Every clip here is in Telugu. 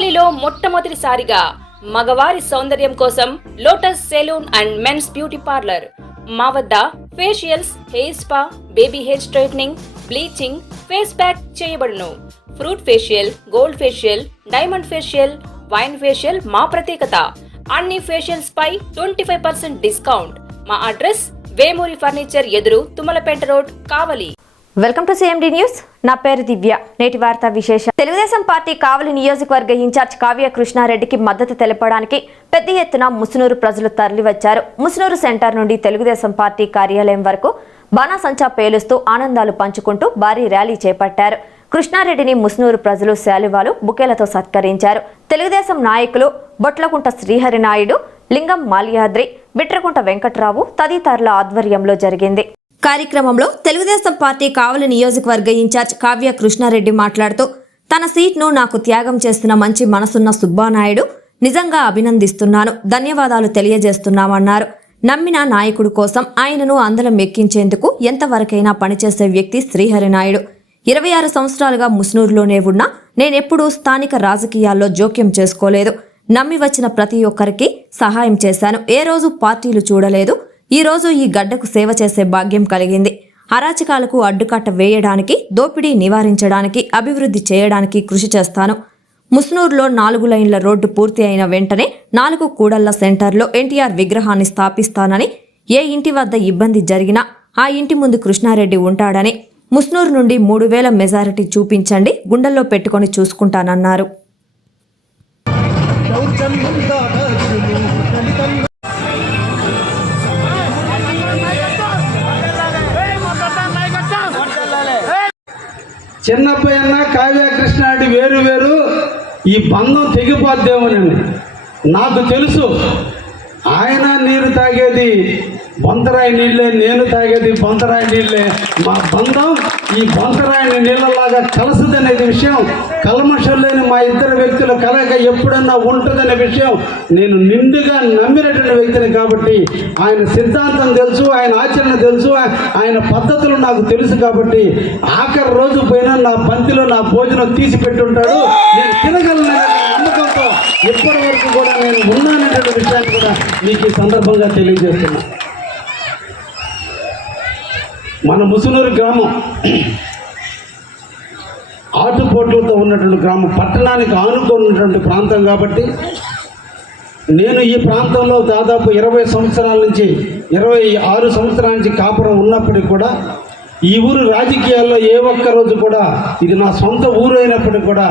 కావలిలో మొట్టమొదటిసారిగా మగవారి సౌందర్యం కోసం lotus saloon and men's beauty parlour. మా వద్ద facials, hair spa, baby hair straightening, bleaching, face pack చేయబడును. Fruit facial, gold facial, diamond facial, wine facial మా ప్రత్యేకత. అన్ని ఫేషియల్స్ పై 25% డిస్కౌంట్. మా అడ్రస్ వేమూరి ఫర్నిచర్ ఎదురు, Tummalapeta road, Kavali. Welcome to CMD news. నా పేరు దివ్య. నేటి వార్తా విశేషం. తెలుగుదేశం పార్టీ కావలి నియోజకవర్గ ఇన్ఛార్జ్ కావ్య కృష్ణారెడ్డికి మద్దతు తెలపడానికి పెద్ద ఎత్తున ముసునూరు ప్రజలు తరలివచ్చారు. ముసునూరు సెంటర్ నుండి తెలుగుదేశం పార్టీ కార్యాలయం వరకు బాణాసంచా పేలుస్తూ ఆనందాలు పంచుకుంటూ భారీ ర్యాలీ చేపట్టారు. కృష్ణారెడ్డిని ముసునూరు ప్రజలు శాలువాలు, బుకేలతో సత్కరించారు. తెలుగుదేశం నాయకులు బొట్లకుంట శ్రీహరినాయుడు, లింగం మాల్యాద్రి, బిట్రకుంట వెంకట్రావు తదితరుల ఆధ్వర్యంలో జరిగింది. కార్యక్రమంలో తెలుగుదేశం పార్టీ కావలి నియోజకవర్గ ఇన్ఛార్జ్ కావ్య కృష్ణారెడ్డి మాట్లాడుతూ, తన సీట్ను నాకు త్యాగం చేస్తున్న మంచి మనసున్న సుబ్బానాయుడు నిజంగా అభినందిస్తున్నాను, ధన్యవాదాలు తెలియజేస్తున్నామన్నారు. నమ్మిన నాయకుడు కోసం ఆయనను అందలం ఎక్కించేందుకు ఎంతవరకైనా పనిచేసే వ్యక్తి శ్రీహరినాయుడు. 26 సంవత్సరాలుగా ముస్నూరులోనే ఉన్నా నేనెప్పుడూ స్థానిక రాజకీయాల్లో జోక్యం చేసుకోలేదు. నమ్మి వచ్చిన ప్రతి ఒక్కరికి సహాయం చేశాను. ఏ రోజు పార్టీలు చూడలేదు. ఈ రోజు ఈ గడ్డకు సేవ చేసే భాగ్యం కలిగింది. అరాచకాలకు అడ్డుకట్ట వేయడానికి, దోపిడీ నివారించడానికి, అభివృద్ధి చేయడానికి కృషి చేస్తాను. ముస్నూరులో 4 లైన్ల రోడ్డు పూర్తి అయిన వెంటనే 4 కూడళ్ల సెంటర్లో NTR విగ్రహాన్ని స్థాపిస్తానని, ఏ ఇంటి వద్ద ఇబ్బంది జరిగినా ఆ ఇంటి ముందు కృష్ణారెడ్డి ఉంటాడని, ముస్నూరు నుండి 3000 మెజారిటీ చూపించండి, గుండెల్లో పెట్టుకొని చూసుకుంటానన్నారు. చిన్నప్ప అన్న కావ్య కృష్ణారెడ్డి వేరు వేరు, ఈ బంధం తెగిపోద్దేమోనండి. నాకు తెలుసు ఆయన నీరు తాగేది బొంతరాయి నీళ్ళే, నేను తాగేది బొంతరాయి నీళ్ళే. మా బంధం ఈ బొంతరాయి నీళ్ళలాగా కలసదనేది విషయం, కల్మషం లేని మా ఇద్దరు వ్యక్తుల కలయిక ఎప్పుడన్నా ఉంటుందనే విషయం నేను నిండుగా నమ్మినటువంటి వ్యక్తిని. కాబట్టి ఆయన సిద్ధాంతం తెలుసు, ఆయన ఆచరణ తెలుసు, ఆయన పద్ధతులు నాకు తెలుసు. కాబట్టి ఆఖరి రోజు పోయినా నా పంతిలో నా భోజనం తీసి పెట్టుంటాడు, నేను తినగలను నమ్మకంతో ఇప్పటి వరకు కూడా నేను ఉన్నాననేటువంటి విషయాన్ని కూడా మీకు ఈ సందర్భంగా తెలియజేస్తున్నా. మన ముసునూరు గ్రామం ఆటుపోట్లతో ఉన్నటువంటి గ్రామం, పట్టణానికి ఆనుకొని ఉన్నటువంటి ప్రాంతం. కాబట్టి నేను ఈ ప్రాంతంలో దాదాపు 20 సంవత్సరాల నుంచి 26 సంవత్సరాల నుంచి కాపురం ఉన్నప్పటికీ కూడా ఈ ఊరు రాజకీయాల్లో ఏ ఒక్క రోజు కూడా, ఇది నా సొంత ఊరు అయినప్పటికీ కూడా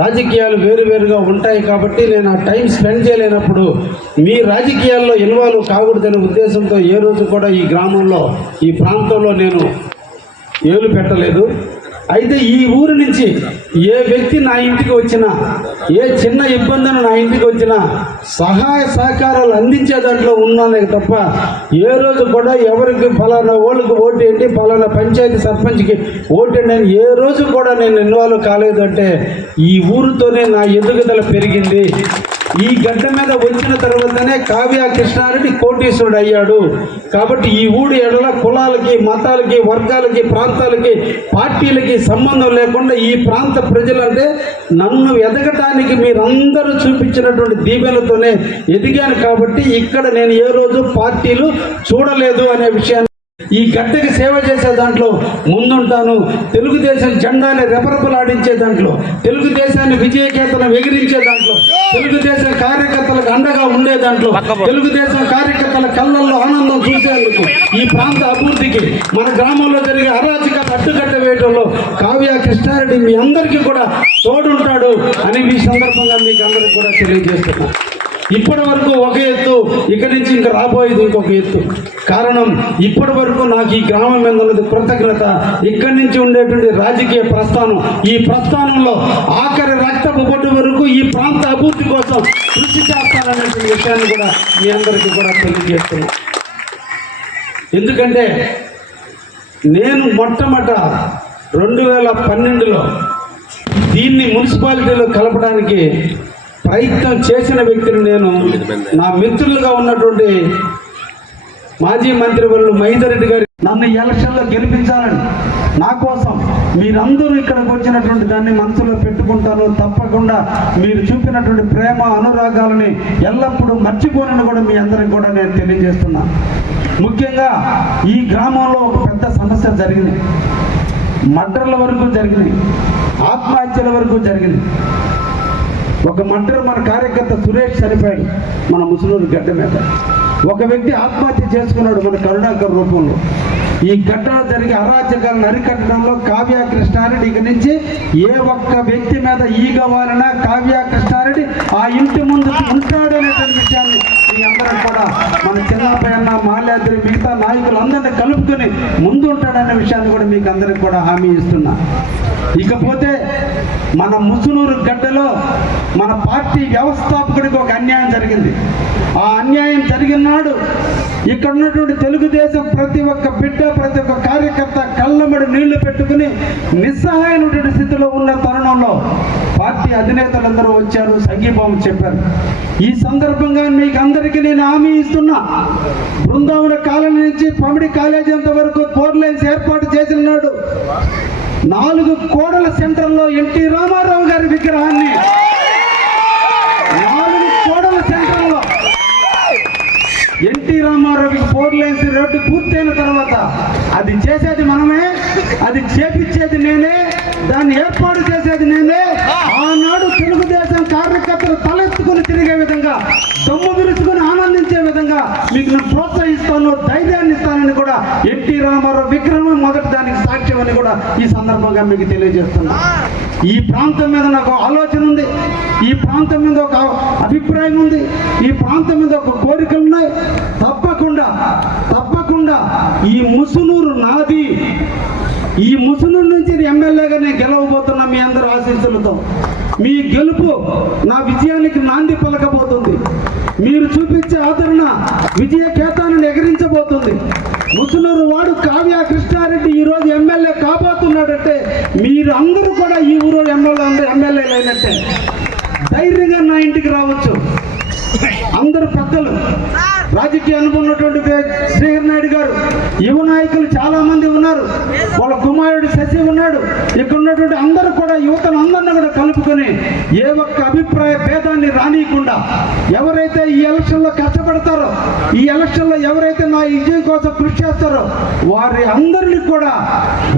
రాజకీయాలు వేరువేరుగా ఉంటాయి. కాబట్టి నేను ఆ టైం స్పెండ్ చేయలేనప్పుడు మీ రాజకీయాల్లో ఇన్వాల్వ్ కాకూడదనే ఉద్దేశంతో ఏ రోజు కూడా ఈ గ్రామంలో, ఈ ప్రాంతంలో నేను ఏలు పెట్టలేదు. అయితే ఈ ఊరు నుంచి ఏ వ్యక్తి నా ఇంటికి వచ్చినా, ఏ చిన్న ఇబ్బందిని నా ఇంటికి వచ్చినా సహాయ సహకారాలు అందించే దాంట్లో ఉన్నానే తప్ప ఏ రోజు కూడా ఎవరికి ఫలానా ఓళ్ళకి ఓటేంటి, ఫలానా పంచాయతీ సర్పంచ్కి ఓటేంటి అని ఏ రోజు కూడా నేను ఇన్వాల్వ్ కాలేదు. అంటే ఈ ఊరితోనే నా ఎదుగుదల పెరిగింది. ఈ గడ్డ మీద వచ్చిన తర్వాతనే కావ్య కృష్ణారెడ్డి కోటీశ్వరుడు అయ్యాడు. కాబట్టి ఈ ఊడి ఎడల కులాలకి, మతాలకి, వర్గాలకి, ప్రాంతాలకి, పార్టీలకి సంబంధం లేకుండా ఈ ప్రాంత ప్రజలంటే నన్ను ఎదగటానికి మీరందరూ చూపించినటువంటి దీవెనతోనే ఎదిగాను. కాబట్టి ఇక్కడ నేను ఏ రోజు పార్టీలు చూడలేదు అనే విషయాన్ని, ఈ గడ్డకి సేవ చేసే దాంట్లో ముందుంటాను. తెలుగుదేశం జెండాని రెపరెపలాడించే దాంట్లో, తెలుగుదేశాన్ని విజయకేతనం ఎగిరించే దాంట్లో, తెలుగుదేశం కార్యకర్తలకు అండగా ఉండే దాంట్లో, తెలుగుదేశం కార్యకర్తల కళ్ళల్లో ఆనందం చూసేందుకు, ఈ ప్రాంత అభివృద్ధికి, మన గ్రామంలో జరిగే అరాచకాలు అడ్డుకట్ట వేయడంలో కావ్య కృష్ణారెడ్డి మీ అందరికీ కూడా తోడుంటాడు అని ఈ సందర్భంగా మీకు అందరికీ కూడా తెలియజేస్తున్నాను. ఇప్పటి వరకు ఒక ఎత్తు, ఇక్కడి నుంచి ఇంకా రాబోయేది ఇంకొక ఎత్తు. కారణం ఇప్పటి వరకు నాకు ఈ గ్రామం మీద ఉన్నది కృతజ్ఞత. ఇక్కడి నుంచి ఉండేటువంటి రాజకీయ ప్రస్థానం, ఈ ప్రస్థానంలో ఆఖరి రక్తపు బొట్టు వరకు ఈ ప్రాంత అభివృద్ధి కోసం కృషి చేస్తాననేటువంటి విషయాన్ని కూడా మీ అందరికీ కూడా తెలియజేస్తున్నాను. ఎందుకంటే నేను మొట్టమొదట 2012లో దీన్ని మున్సిపాలిటీలో కలపడానికి ప్రయత్నం చేసిన వ్యక్తిని నేను. నా మిత్రులుగా ఉన్నటువంటి మాజీ మంత్రివర్యులు మహేందర్ రెడ్డి గారి నన్ను ఎలక్షన్లో గెలిపించాలని, నా కోసం మీరందరూ ఇక్కడికి వచ్చినటువంటి దాన్ని మనసులో పెట్టుకుంటాను. తప్పకుండా మీరు చూపినటువంటి ప్రేమ అనురాగాలని ఎల్లప్పుడూ మర్చిపోనని కూడా మీ అందరికి కూడా నేను తెలియజేస్తున్నాను. ముఖ్యంగా ఈ గ్రామంలో ఒక పెద్ద సమస్య జరిగింది. మర్డర్ల వరకు జరిగినాయి, ఆత్మహత్యల వరకు జరిగింది. ఒక మర్డర్ మన కార్యకర్త సురేష్ చనిపోయాడు మన ముసునూరు గడ్డ మీద. ఒక వ్యక్తి ఆత్మహత్య చేసుకున్నాడు మన కరుణాకర్ రూపంలో. ఈ ఘటన జరిగే అరాచకాలను అరికట్టడంలో కావ్య కృష్ణారెడ్డి ఇక నుంచి ఏ ఒక్క వ్యక్తి మీద ఈగవాలన్నా కావ్య కృష్ణారెడ్డి ఆ ఇంటి ముందు ఉంటాడు అనేటువంటి విషయాన్ని మీ అందరం కూడా మన చిన్నపైన మాల్యాద్రి మిగతా నాయకులందరినీ కలుపుకొని ముందు ఉంటాడనే విషయాన్ని కూడా మీకు అందరికి కూడా హామీ ఇస్తున్నా. ఇకపోతే మన ముసునూరు గడ్డలో మన పార్టీ వ్యవస్థాపకుడికి ఒక అన్యాయం జరిగింది. ఆ అన్యాయం జరిగిన నాడు ఇక్కడ ఉన్నటువంటి తెలుగుదేశం ప్రతి ఒక్క బిడ్డ, ప్రతి ఒక్క కార్యకర్త కళ్ళమడి నీళ్లు పెట్టుకుని నిస్సహాయమైనటువంటి స్థితిలో ఉన్న తరుణంలో పార్టీ అధినేతలందరూ వచ్చారు, సంఘీభావం చెప్పారు. ఈ సందర్భంగా మీకు అందరికీ నేను హామీ ఇస్తున్నా, బృందావన కాలనీ నుంచి పమిడి కాలేజీ అంత వరకు 4 లైన్స్ ఏర్పాటు చేసిన నాడు 4 కోడల సెంటర్లో ఎన్టీ రామారావు గారి విగ్రహాన్ని 4 కోడల సెంటర్లో ఎన్టీ రామారావుకి 4 లైన్స్ రోడ్డు పూర్తయిన తర్వాత అది చేసేది మనమే, అది చేపించేది నేనే, దాన్ని ఏర్పాటు చేసేది నేనే. ఆనాడు తెలుగుదేశం కార్యకర్తలు తలెత్తుకుని తిరిగే విధంగా, దమ్ము విరుచుకుని ఆనందించే విధంగా మీకు నేను ప్రోత్సహిస్తాను, ధైర్యాన్ని ఇస్తానని కూడా ఎన్టీ రామారావు విగ్రహం మొదటి దానికి సాక్ష్యం అని కూడా ఈ సందర్భంగా మీకు తెలియజేస్తున్నా. ఈ ప్రాంతం మీద నాకు ఆలోచన ఉంది, ఈ ప్రాంతం మీద ఒక అభిప్రాయం ఉంది, ఈ ప్రాంతం మీద ఒక కోరికలు ఉన్నాయి. తప్పకుండా ఈ ముసునూరు నాది. ఈ ముసునూరు నుంచి ఎమ్మెల్యేగా నేను గెలవబోతున్నా మీ అందరి ఆశీస్సులతో. మీ గెలుపు నా విజయానికి నాంది పలకబోతుంది. మీరు చూపించే ఆదరణ విజయ కేతాన్ని ఎగిరించబోతుంది. ముసునూరు వాడు కావ్య కృష్ణారెడ్డి ఈరోజు ఎమ్మెల్యే కాబోతున్నాడంటే మీరు అందరూ కూడా ఈ ఊరు ఎమ్మెల్యేలు అయినట్టే. ధైర్యంగా నా ఇంటికి రావచ్చు. అందరు పెద్దలు, రాజకీయ అనుభవం ఉన్నటువంటి శ్రీహరి నాయుడు గారు, యువ నాయకులు చాలా మంది ఉన్నారు, వాళ్ళ కుమారుడు శశి ఉన్నాడు. ఇక్కడ ఉన్నటువంటి అందరూ కూడా యువతను అందరినీ కూడా కలుపుకొని ఏ ఒక్క అభిప్రాయ భేదాన్ని రానియకుండా ఎవరైతే ఈ ఎలక్షన్లో కష్టపడతారో, ఈ ఎలక్షన్లో ఎవరైతే నా విజయం కోసం కృషి చేస్తారో వారి అందరినీ కూడా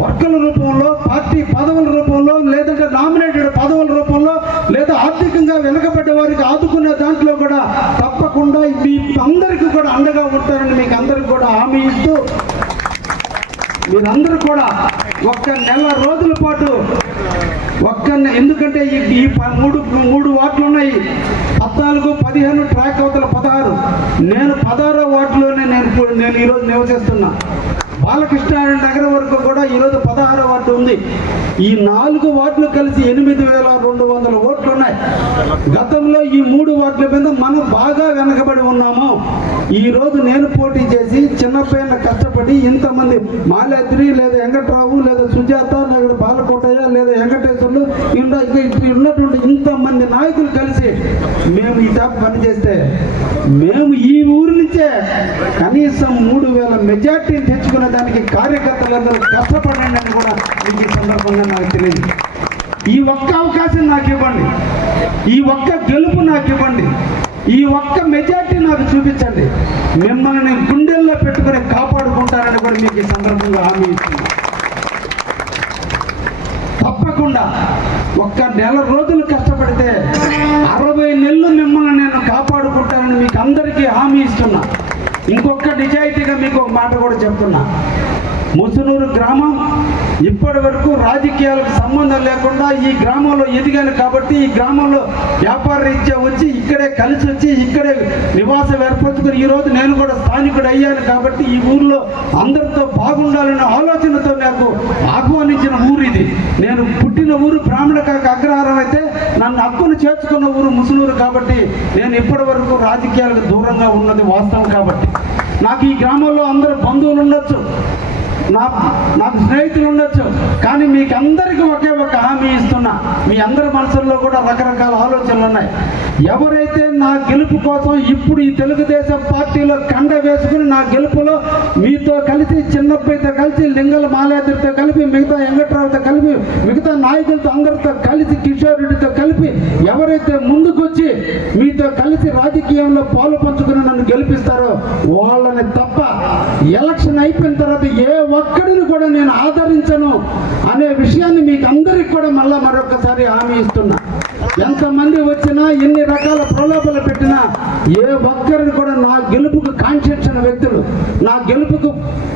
వర్గల రూపంలో, పార్టీ పదవుల రూపంలో, లేదంటే నామినేటెడ్ పదవుల రూపంలో, లేదా ఆర్థికంగా వెనుకబడ్డ వారికి ఆదుకునే దాంట్లో కూడా తప్పకుండా మీ అందరికీ కూడా అండగా ఉంటారని మీకు అందరికీ కూడా హామీ ఇస్తూ, మీరందరూ కూడా ఒక్క నెల రోజుల పాటు ఎందుకంటే ఈ 3 వార్డులు ఉన్నాయి, 14, 15 ట్రాక్ అవతల 16. నేను 16వ వార్డులోనే నేను ఈరోజు నివసిస్తున్నా. బాలకృష్ణారెడ్డి నగరం వరకు కూడా ఈరోజు 16వ వార్డు ఉంది. ఈ 4 వార్డులు కలిసి 8,200 ఓట్లు ఉన్నాయి. గతంలో ఈ 3 వార్డుల మీద మనం బాగా వెనకబడి ఉన్నాము. ఈరోజు నేను పోటీ చేసి చిన్నపైన కష్టపడి ఇంతమంది మాల్యాద్రి, లేదా వెంకట్రావు, లేదా సుజాత, లేదా బాలకోటయ్య, లేదా వెంకటేశ్వర్లు ఉన్నటువంటి ఇంతమంది నాయకులు కలిసి మేము ఈ టాప్ పనిచేస్తే మేము ఈ ఊరి నుంచే కనీసం 3,000 మెజార్టీని తెచ్చుకునే దానికి కార్యకర్తలందరూ కష్టపడండి అని కూడా మీకు ఈ సందర్భంగా నాకు తెలియదు. ఈ ఒక్క అవకాశం నాకు ఇవ్వండి, ఈ ఒక్క గెలుపు నాకు ఇవ్వండి, ఈ ఒక్క మెజార్టీ నాకు చూపించండి. మిమ్మల్ని నేను గుండెల్లో పెట్టుకుని కాపాడుకుంటానని కూడా మీకు ఈ సందర్భంగా హామీ ఇస్తున్నాను. తప్పకుండా ఒక్క నెల రోజులు కష్టపడితే 60 నెలలు మిమ్మల్ని నేను కాపాడుకుంటానని మీకు అందరికీ హామీ ఇస్తున్నా. ఇంకొక నిజాయితీగా మీకు ఒక మాట కూడా చెప్తున్నా. ముసునూరు గ్రామం ఇప్పటి వరకు రాజకీయాలకు సంబంధం లేకుండా ఈ గ్రామంలో ఎదిగాను కాబట్టి, ఈ గ్రామంలో వ్యాపార రీత్యా వచ్చి ఇక్కడే కలిసి వచ్చి ఇక్కడే నివాసం ఏర్పరచుకుని ఈరోజు నేను కూడా స్థానికుడు అయ్యాను కాబట్టి ఈ ఊరిలో అందరితో బాగుండాలనే ఆలోచనతో నాకు ఆహ్వానించిన ఊరు ఇది. నేను పుట్టిన ఊరు బ్రాహ్మణకాక అగ్రహారం అయితే నన్ను హక్కును చేర్చుకున్న ఊరు ముసునూరు కాబట్టి నేను ఇప్పటి వరకు రాజకీయాలకు దూరంగా ఉన్నది వాస్తవం. కాబట్టి నాకు ఈ గ్రామంలో అందరూ బంధువులు ఉండొచ్చు, నాకు స్నేహితులు ఉండొచ్చు, కానీ మీకు అందరికీ ఒకే ఒక హామీ ఇస్తున్నా. మీ అందరి మనసుల్లో కూడా రకరకాల ఆలోచనలు ఉన్నాయి. ఎవరైతే నా గెలుపు కోసం ఇప్పుడు ఈ తెలుగుదేశం పార్టీలో కండ వేసుకుని నా గెలుపులో మీతో కలిసి చిన్నప్పటితో కలిసి లింగల మాలేదుడితో కలిపి మిగతా వెంకట్రావుతో కలిపి మిగతా నాయకులతో అందరితో కలిసి కిషోర్ రెడ్డితో కలిపి ఎవరైతే ముందుకొచ్చి మీతో కలిసి రాజకీయంలో పాలు పంచుకుని నన్ను గెలిపిస్తారో వాళ్ళని తప్ప ఎలక్షన్ అయిపోయిన తర్వాత ఏ ఒక్కడిని కూడా నేను ఆదరించను అనే విషయాన్ని మీకు అందరికి కూడా మరొకసారి హామీ ఇస్తున్నా. ఎంతమంది వచ్చినా ఎన్ని రకాల ప్రలోభాలు పెట్టినా ఏ ఒక్కరిని కూడా నా గెలుపుకు కాంక్షించిన వ్యక్తులు, నా గెలుపుకు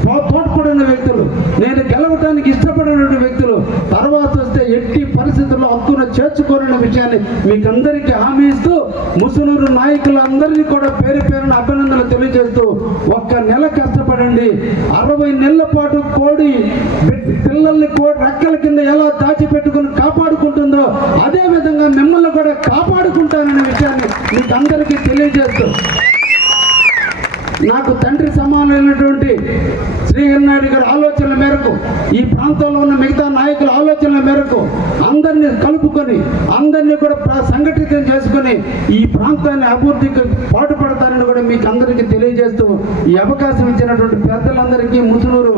తోడ్పడిన వ్యక్తులు, నేను గెలవటానికి ఇష్టపడిన వ్యక్తులు తర్వాత వస్తే ఎట్టి పరిస్థితుల్లో హక్కును చేర్చుకోరన్న విషయాన్ని మీకు అందరికీ హామీ ఇస్తూ ముసునూరు నాయకులందరినీ కూడా పేరు పేరున అభినందనలు తెలియజేస్తూ ఒక్క నెల కష్టపడండి. 60 నెలల పాటు కోడి పిల్లల్ని రెక్కల కింద ఎలా దాచిపెట్టుకుని కాపాడుకుంటుందో అదే విధంగా మిమ్మల్ని కూడా కాపాడుకుంటాననే విషయాన్ని మీకు అందరికీ తెలియజేస్తూ నాకు తండ్రి సమానమైనటువంటి శ్రీహరినాయుడు గారి ఆలోచనల మేరకు ఈ ప్రాంతంలో ఉన్న మిగతా నాయకుల ఆలోచనల మేరకు అందరినీ కలుపుకొని అందరినీ కూడా సంఘటితం చేసుకొని ఈ ప్రాంతాన్ని అభివృద్ధికి పాటుపడతానని కూడా మీకు అందరికీ తెలియజేస్తూ ఈ అవకాశం ఇచ్చినటువంటి పెద్దలందరికీ ముసునూరు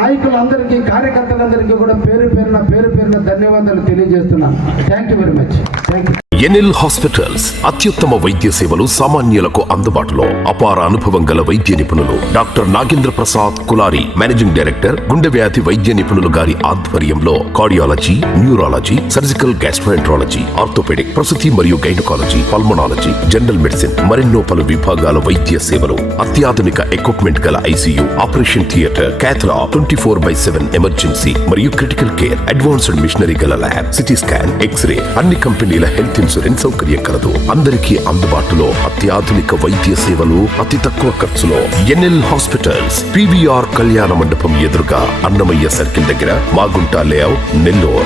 నాయకులందరికీ కార్యకర్తలందరికీ కూడా పేరు పేరున ధన్యవాదాలు తెలియజేస్తున్నాను. Thank you very much. Thank you. NL hospitals అత్యుత్తమ వైద్య సేవలు సామాన్యులకు అందుబాటులో. అపార అనుభవం గల వైద్య నిపుణులు doctor Nagendra Prasad Kulari, managing director, గుండె వ్యాధి వైద్య నిపుణులు గారి ఆధ్వర్యంలో cardiology, neurology, surgical gastroenterology, orthopaedic, ప్రసూతి మరియు గైనకాలజీ, పల్మనాలజీ, జనరల్ మెడిసిన్ మరెన్నో పలు విభాగాల వైద్య సేవలు. అత్యాధునిక ఎక్విప్మెంట్ గల ఐసీయూ, ఆపరేషన్ థియేటర్, క్యాథ్లా, 24/7 ఎమర్జెన్సీ మరియు క్రిటికల్ కేర్, అడ్వాన్స్డ్ మిషనరీ గల ల్యాబ్, సిటీ స్కాన్, ఎక్స్రే, అన్ని కంపెనీల హెల్త్ ఇన్సూరెన్స్ సౌకర్యం కలదు. అందరికీ అందుబాటులో అత్యాధునిక వైద్య సేవలు అతి తక్కువ ఖర్చులో. ఎన్ఎల్ హాస్పిటల్స్, PVR కళ్యాణ మండపం ఎదురుగా, అన్నమయ్య సర్కిల్ దగ్గర, మాగుంట లేఅవుట్, నెల్లూరు.